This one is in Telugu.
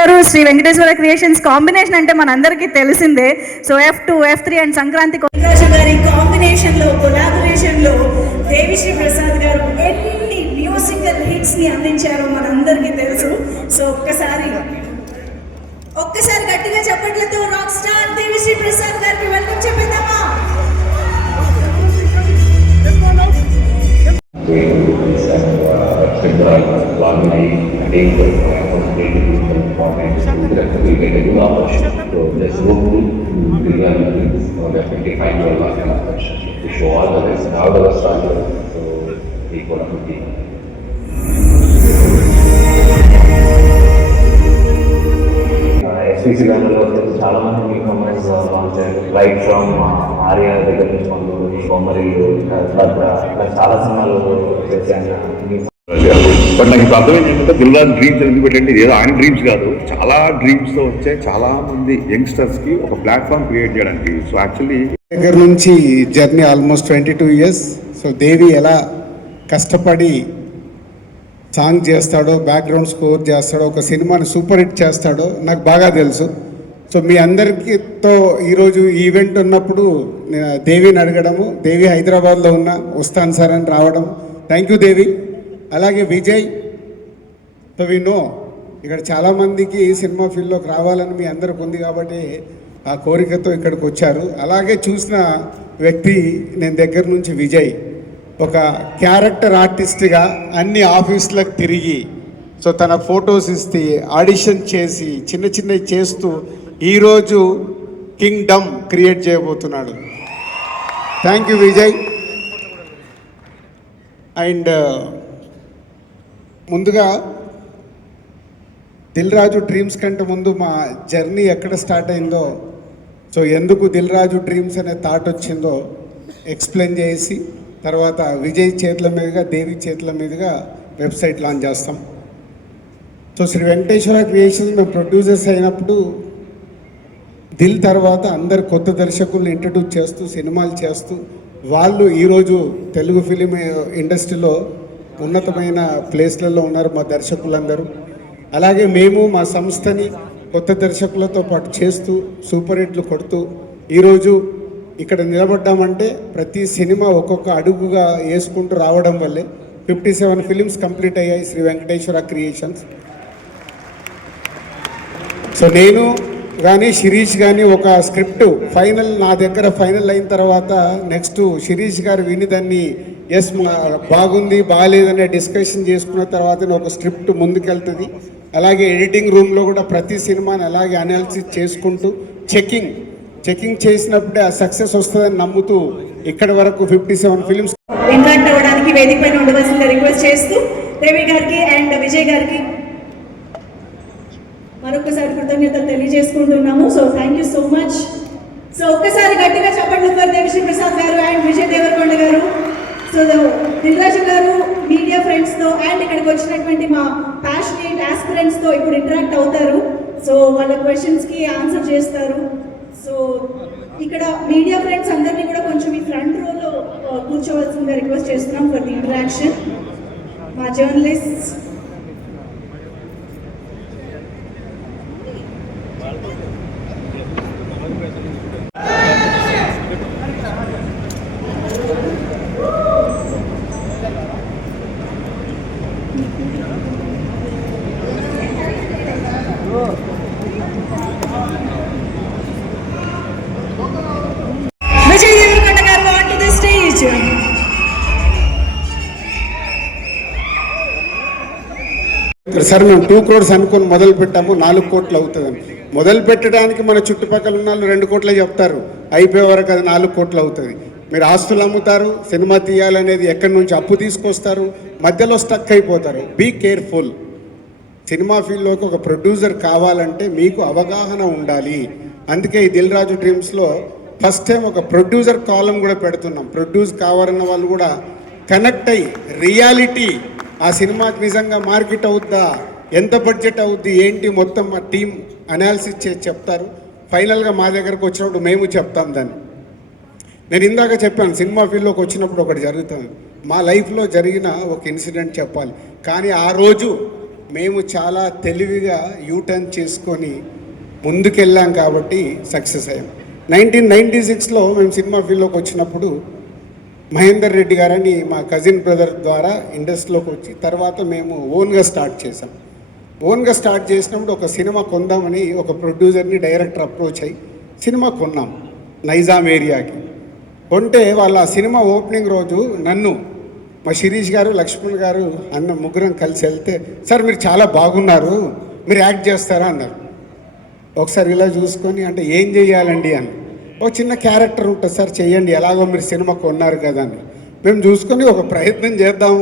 గారు శ్రీ వెంకటేశ్వర క్రియేషన్స్ కాంబినేషన్ అంటే మనందరికీ తెలిసిందే. So F2 F3 and Sankranti గారి కాంబినేషన్లో కొలాబరేషన్లో దేవిశ్రీ ప్రసాద్ గారు ఎన్ని మ్యూజికల్ హిట్స్ని అందించారో మనందరికీ తెలుసు. సో ఒక్కసారి గట్టిగా చెప్పట్లతో రాక్ స్టార్ దేవిశ్రీ ప్రసాద్ గారికి welcome చెప్పేద్దామా? Definitely find your luck and affection. Wish you all the best and all the best on you to equal to the SPC బ్యానర్లో వచ్చేసి చాలా మంది మీ కామెంట్స్ లాంచ్ అయ్యారు. రైట్ ఫ్రమ్ ఆర్య దగ్గర నుంచి మొదలు కోమరి చాలా సినిమాలు చేశాను. బట్ నాకు ఇప్పుడు అర్థం ఏంటంటే దిల్రాజు డ్రీమ్స్ ఎందుకు పెట్టండి, ఏదో ఆయన డ్రీమ్స్ కాదు, చాలా డ్రీమ్స్తో వచ్చే చాలా మంది యంగ్స్టర్స్కి ఒక ప్లాట్ఫామ్ క్రియేట్ చేయడానికి. సో యాక్చువల్లీ దగ్గర నుంచి జర్నీ ఆల్మోస్ట్ 22 years. సో దేవి ఎలా కష్టపడి సాంగ్ చేస్తాడో, బ్యాక్గ్రౌండ్ స్కోర్ చేస్తాడో, ఒక సినిమాని సూపర్ హిట్ చేస్తాడో నాకు బాగా తెలుసు. సో మీ అందరికీతో ఈరోజు ఈవెంట్ ఉన్నప్పుడు దేవిని అడగడము, దేవి హైదరాబాద్లో ఉన్న వస్తాను సార్ అని రావడం, థ్యాంక్ యూ దేవి. అలాగే విజయ్, సో వి నో ఇక్కడ చాలామందికి సినిమా ఫీల్డ్లోకి రావాలని మీ అందరికి ఉంది కాబట్టి ఆ కోరికతో ఇక్కడికి వచ్చారు. అలాగే చూసిన వ్యక్తి నేను దగ్గర నుంచి విజయ్ ఒక క్యారెక్టర్ ఆర్టిస్ట్గా అన్ని ఆఫీసులకు తిరిగి, సో తన ఫొటోస్ ఇస్తే ఆడిషన్ చేసి చిన్న చిన్నవి చేస్తూ ఈరోజు కింగ్డమ్ క్రియేట్ చేయబోతున్నాడు. Thank you Vijay. అండ్ ముందుగా దిల్ రాజు డ్రీమ్స్ కంటే ముందు మా జర్నీ ఎక్కడ స్టార్ట్ అయిందో, సో ఎందుకు దిల్ రాజు డ్రీమ్స్ అనే థాట్ వచ్చిందో ఎక్స్ప్లెయిన్ చేసి తర్వాత విజయ్ చేతుల మీదుగా, దేవి చేతుల మీదుగా వెబ్సైట్ లాంచ్ చేస్తాం. సో శ్రీ వెంకటేశ్వర క్రియేషన్స్ మేము ప్రొడ్యూసర్స్ అయినప్పుడు దిల్ తర్వాత అందరు కొత్త దర్శకులను ఇంట్రడ్యూస్ చేస్తూ సినిమాలు చేస్తూ వాళ్ళు ఈరోజు తెలుగు ఫిలిం ఇండస్ట్రీలో ఉన్నతమైన ప్లేస్లలో ఉన్నారు మా దర్శకులందరూ. అలాగే మేము మా సంస్థని కొత్త దర్శకులతో పాటు చేస్తూ సూపర్ హిట్లు కొడుతూ ఈరోజు ఇక్కడ నిలబడ్డామంటే ప్రతి సినిమా ఒక్కొక్క అడుగుగా వేసుకుంటూ రావడం వల్లే 57 ఫిలిమ్స్ కంప్లీట్ అయ్యాయి శ్రీ వెంకటేశ్వర క్రియేషన్స్. సో నేను కానీ శిరీష్ కానీ ఒక స్క్రిప్ట్ ఫైనల్ నా దగ్గర ఫైనల్ అయిన తర్వాత నెక్స్ట్ శిరీష్ గారు విని దాన్ని ఎస్ బాగుంది బాగాలేదనే డిస్కషన్ చేసుకున్న తర్వాత ఒక స్క్రిప్ట్ ముందుకెళ్తుంది. అలాగే ఎడిటింగ్ రూమ్లో కూడా ప్రతి సినిమాని అలాగే అనాలిసిస్ చేసుకుంటూ చెకింగ్ చేసినప్పుడే ఆ సక్సెస్ వస్తుందని నమ్ముతూ ఇక్కడి వరకు 57 ఫిలిమ్స్ ఇంట్రాక్ట్ అవ్వడానికి వేదిక పైన ఉండవలసిందిగా రిక్వెస్ట్ చేస్తూ దేవి గారికి అండ్ విజయ్ గారికి మరొకసారి కృతజ్ఞతలు తెలియజేసుకుంటున్నాము. So thank you so much. So ఒక్కసారి గట్టిగా చెప్పండి ఫర్ దేవిశ్రీ ప్రసాద్ గారు అండ్ విజయ్ దేవరకొండ గారు. సో దిల్ రాజు గారు మీడియా ఫ్రెండ్స్తో అండ్ ఇక్కడికి వచ్చినటువంటి మా ప్యాషనేట్ ఆస్పిరెంట్స్తో ఇప్పుడు ఇంటరాక్ట్ అవుతారు. సో వాళ్ళ క్వశ్చన్స్కి ఆన్సర్ చేస్తారు. సో ఇక్కడ మీడియా ఫ్రెండ్స్ అందరినీ కూడా కొంచెం ఈ ఫ్రంట్ రోలో కూర్చోవలసిందిగా రిక్వెస్ట్ చేస్తున్నాం ఫర్ ది ఇంటరాక్షన్. మా జర్నలిస్ట్ విజయ్ దేవరకొండ గారు on to the stage. Sir మేము 2 crores అనుకొని మొదలు పెట్టాము, 4 కోట్లు అవుతుందని. మొదలు పెట్టడానికి మన చుట్టుపక్కల ఉన్న వాళ్ళు 2 కోట్లే చెప్తారు, అయిపోయే వరకు అది 4 కోట్లు అవుతుంది. మీరు ఆస్తులు అమ్ముతారు, సినిమా తీయాలనేది ఎక్కడి నుంచి అప్పు తీసుకొస్తారు, మధ్యలో స్టక్ అయిపోతారు. Be careful. సినిమా ఫీల్డ్లోకి ఒక ప్రొడ్యూసర్ కావాలంటే మీకు అవగాహన ఉండాలి. అందుకే ఈ దిల్ రాజు డ్రీమ్స్లో ఫస్ట్ టైం ఒక ప్రొడ్యూసర్ కాలం కూడా పెడుతున్నాం. ప్రొడ్యూస్ కావాలన్న వాళ్ళు కూడా కనెక్ట్ అయ్యి రియాలిటీ ఆ సినిమాకి నిజంగా మార్కెట్ అవుద్దా, ఎంత బడ్జెట్ అవుద్ది, ఏంటి మొత్తం మా టీం అనాలిసిస్ చేసి చెప్తారు. ఫైనల్గా మా దగ్గరకు వచ్చినప్పుడు మేము చెప్తాం దాన్ని. నేను ఇందాక చెప్పాను సినిమా ఫీల్డ్లోకి వచ్చినప్పుడు ఒకటి జరుగుతుంది. మా లైఫ్లో జరిగిన ఒక ఇన్సిడెంట్ చెప్పాలి, కానీ ఆ రోజు మేము చాలా తెలివిగా యూటర్న్ చేసుకొని ముందుకెళ్ళాం కాబట్టి సక్సెస్ అయ్యాం. 1996లో మేము సినిమా ఫీల్డ్లోకి వచ్చినప్పుడు మహేందర్ రెడ్డి గారని మా కజిన్ బ్రదర్ ద్వారా ఇండస్ట్రీలోకి వచ్చి తర్వాత మేము ఓన్గా స్టార్ట్ చేసాం. ఓన్గా స్టార్ట్ చేసినప్పుడు ఒక సినిమా కొందామని ఒక ప్రొడ్యూసర్ని డైరెక్టర్ అప్రోచ్ అయ్యి సినిమా కొన్నాం నైజాం ఏరియాకి. కొంటే వాళ్ళ ఆ సినిమా ఓపెనింగ్ రోజు నన్ను మా శిరీష్ గారు లక్ష్మణ్ గారు అన్న ముగ్గురం కలిసి వెళ్తే, సార్ మీరు చాలా బాగున్నారు, మీరు యాక్ట్ చేస్తారా అన్నారు. ఒకసారి ఇలా చూసుకొని అంటే ఏం చేయాలండి అని, ఓ చిన్న క్యారెక్టర్ ఉంటుంది సార్ చెయ్యండి, ఎలాగో మీరు సినిమా కొన్నారు కదా అని. మేము చూసుకొని ఒక ప్రయత్నం చేద్దాం